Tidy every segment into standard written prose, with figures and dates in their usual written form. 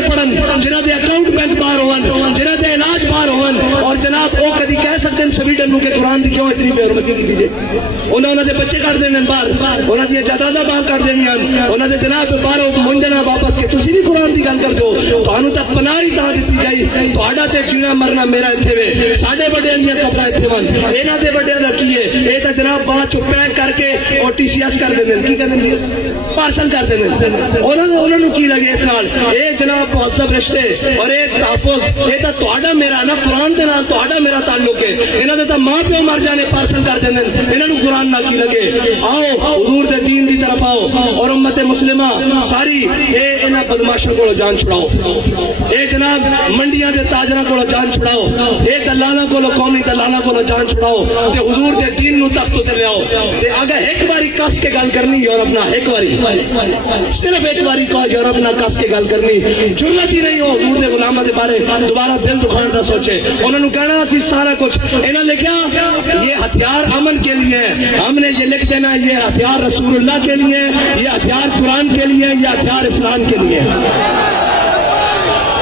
باہر پڑھن، جنہاں دے اکاؤنٹ بینک باہر ہون، جنہاں دے علاج باہر ہون، اور جناب وہ کدی کہہ سکتے ہیں سویڈن کہ قرآن دی کیوں اتنی بے حرمتی کی دیجیے؟ انہوں دے بچے کر دینے باہر، انہوں دے جائیداداں باہر کر دینی، انہوں دے جناب باہر منجنا واپس کے تسی بھی قرآن دی گل کر دو، تانوں تک پناہ ہی تاں دتی گئی، تہاڈا تے جینا مرنا میرا اتھے وے، ساڈے بڑیاں دیاں قبراں اتھے ون، انہاں دے بڑیاں دا کی ہے؟ اے تاں جناب بعد چ پیک کر کے اور ٹی سی ایس کر دے کی کر دیں پارسل کر دیں انہوں نے کی لگے اس نال اے جناب مہذب رشتے اور اے تحفظ اے تا تہاڈا میرا نا قرآن دے نال تہاڈا میرا تعلق ہے، انہاں دے تا ماں پیو مر جانے پارسل کر دیں انہاں نوں قرآن نہ کی لگے۔ آؤ حضور دے دین دی طرف آؤ اور امت مسلمہ ساری اے انہاں بدماشاں کولوں جان چھڑاؤ، اے جناب منڈیاں دے تاجراں کولوں جان چھڑاؤ، اے دلالاں کولوں قومی دلالاں کولوں جان چھڑاؤ تے حضور دے دین نوں تخت تے لے آؤ تے اگر ایک باری کس کے گل کرنی یورپ نہ ایک باری صرف ایک باری کہو یورپ نہ کس کے گل کرنی ضرورت ہی نہیں ہو حضور دے غلاماں دے بارے دوبارہ دل دکھانے دا سوچے، انہوں نے کہنا اسی سارا کچھ انہوں نے لکھا یہ ہتھیار امن کے لیے ہے، ہم نے یہ لکھ دینا یہ ہتھیار رسول اللہ کے لیے، یہ ہتھیار قرآن کے لیے، یہ ہتھیار اسلام کے لیے،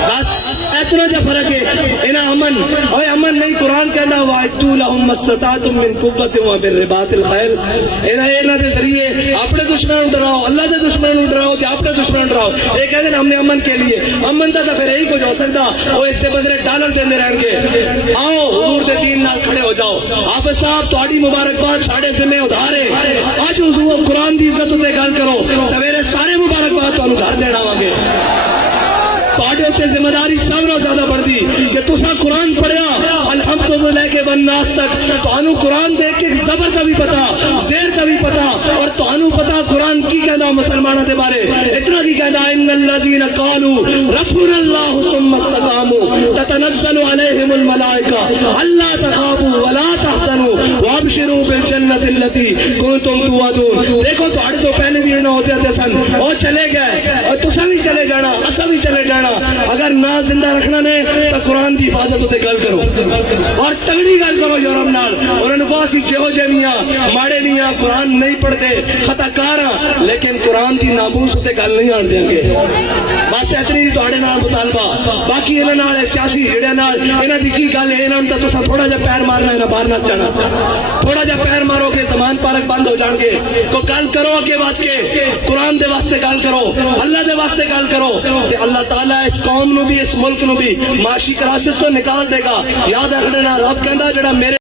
بس اتنا جا فرق ہے۔ انہاں امن اوے امن نہیں قرآن کہنا وَاعِدُّوا لَهُم مَّا اسْتَطَعْتُم مِّن قُوَّةٍ وَمِن الخیل، انہاں دے ذریعے اپنے دشمنوں ڈراؤ، اللہ دے دشمنوں ڈراؤ تے اپنے دشمنوں ڈراؤ، یہ کہتے ہیں ہم نے امن کے لیے، امن دا پھر یہی کچھ ہو سکتا وہ اس کے بدلے ڈالر دیندے رہیں گے۔ آؤ حضور دے دین نال کھڑے ہو جاؤ، حافظ صاحب تہاڈی مبارکباد ساڈے ذمہ ادھار ہے، اج حضور قرآن دی عزت تے گل کرو، سویرے سارے مبارکباد تانوں گھر دین آواں گے، تہاڈے تے ذمہ داری سب نال زیادہ بڑھدی کہ تساں قرآن پڑھیا الحمد تو لے کے والناس تک تانوں قرآن دیکھ کے زبر کا بھی پتا زیر کا بھی پتا اور تانوں پتا قرآن کی کہنا مسلمانوں دے بارے اتنا کی کہنا ان الذین قالوا ربنا اللہ ثم استقاموا تتنزل علیہم الملائکہ الا تخافوا ولا تحزنوا وابشروا بالجنۃ التي کنتم توعدون۔ دیکھو تہاڈے تو پہلے بھی انہاں ہوتے تھے سن وہ چلے گئے اور تساں بھی چلے جانا اساں بھی چلے جانا، اگر نہ زندہ رکھنا نے تو قرآن دی حفاظت تے گل کرو اور تگڑی گل کرو یورپ نال، انہوں نے کہا سی جہو جے میاں ماڑے میاں قرآن نہیں پڑھتے خطا کار ہاں لیکن قرآن دی ناموس تے گل نہیں آن دیں گے، بس اتنی ہی تہاڈے نال مطالبہ، باقی انہاں نال سیاسی جڑے نال انہاں دی کی گل ہے، انہاں تے تساں تھوڑا جہا پیر مارنا ہے، باہر نہ جانا، تھوڑا جہا پیر مارو گے زمان پارک بند ہو جان گے، تو گل کرو اگے بات کے قرآن دے واسطے گل کرو، اللہ دے واسطے گل کرو تے اللہ تعالیٰ اس قوم نو بھی اس ملک نو بھی معاشی کرائسس تو نکال دے گا۔ یاد رکھنا رب کہندا جڑا میرے